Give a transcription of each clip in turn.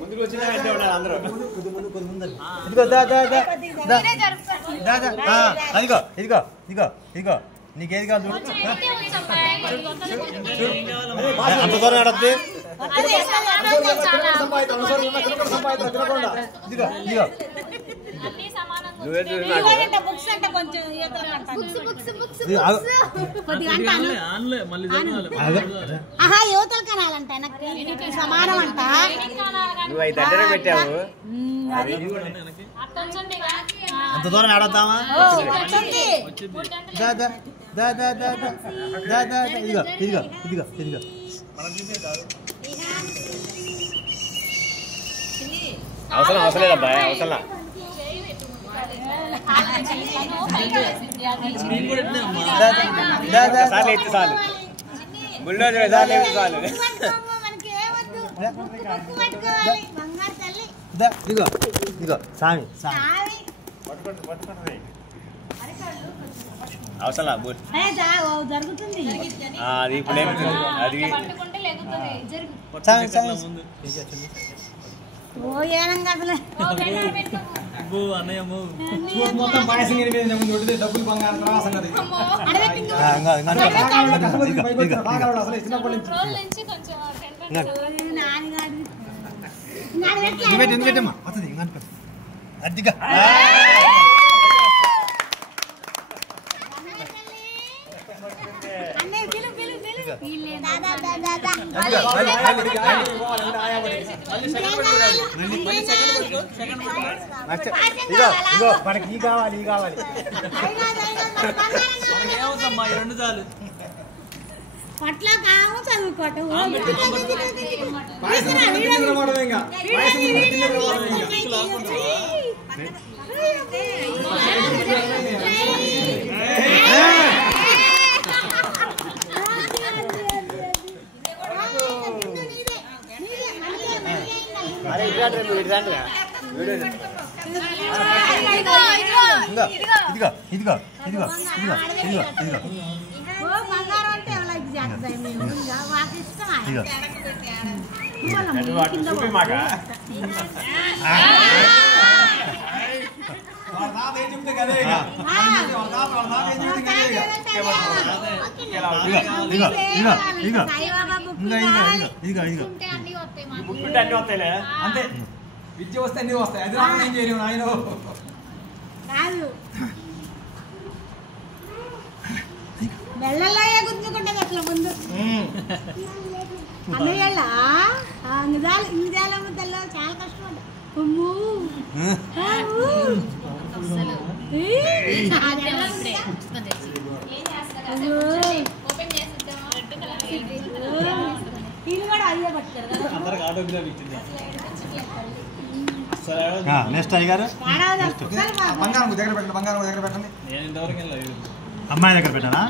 ముందుకు వచ్చిన అందరూ ఇదిగో ఇదిగో ఇదిగో ఇదిగో నీకేది కాదు అంత దూరం ఆడద్దు ఇదిగో ఇదిగో యువతలు కనాలంట సమానం అంట నువ్వు అవి దగ్గర పెట్టావు అంత దూరం ఆడొద్దామా ఇదిగో ఇదిగో ఇదిగో ఇదిగో అవసరం అవసరం లేదబ్బా అవసరం సార్లు ఎత్తి చాలు బుల్డోజర్ సార్లు ఎత్తి చాలు ఇదిగో ఇదిగో సామి అవసరం జరుగుతుంది అది ఇప్పుడు అది మొత్తం పాయసం డబ్బులు బంగారం అదిగా ఇగో మనకి ఈ కావాలి ఈ కావాలి రెండు చాలు పట్ల కాము చదువుకోవటం ఇదిగో ఇదిగో ఇదిగో ఇదిగో ఇదిగో ఇదిగో బంగారం అంటే ఎవరికి చేస్తాయి మేము మాకు ఇష్టం అంతే విద్య వస్తే అన్ని వస్తాయి అది రాకుండా ఏం చేయలేము ఆయన కాదు వెళ్ళల్లో గుర్తుకుంటది అట్లా ముందు అన్నయ్య నిజాలమ్మ తెల్ల చాలా కష్టం అంట ఇది కూడా అయ్యే పట్టారు నెక్స్ట్ అయ్యారు బంగారం దగ్గర పెట్టండి బంగారం దగ్గర పెట్టండి నేను ఇంతవరకు వెళ్ళలేదు అమ్మాయి దగ్గర పెట్టానా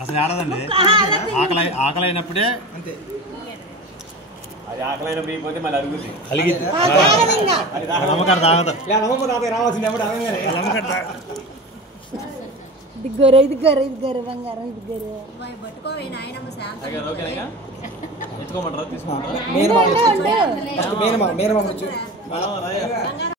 అసలు ఆడదండి ఆకలి అయినప్పుడే అంతే అది ఆకలి అయినప్పుడు మళ్ళీ అరుగుద్ది కలిగిద్ది నమ్మకాడు తాగదు రావాల్సింది ఎప్పుడు ఇదిగోరు ఇదిగోరు ఇదిగోరు బంగారం ఇదిగోరు పట్టుకోవే నాయనమ్మ ఎత్తుకోమంటారా తీసుకుంటారా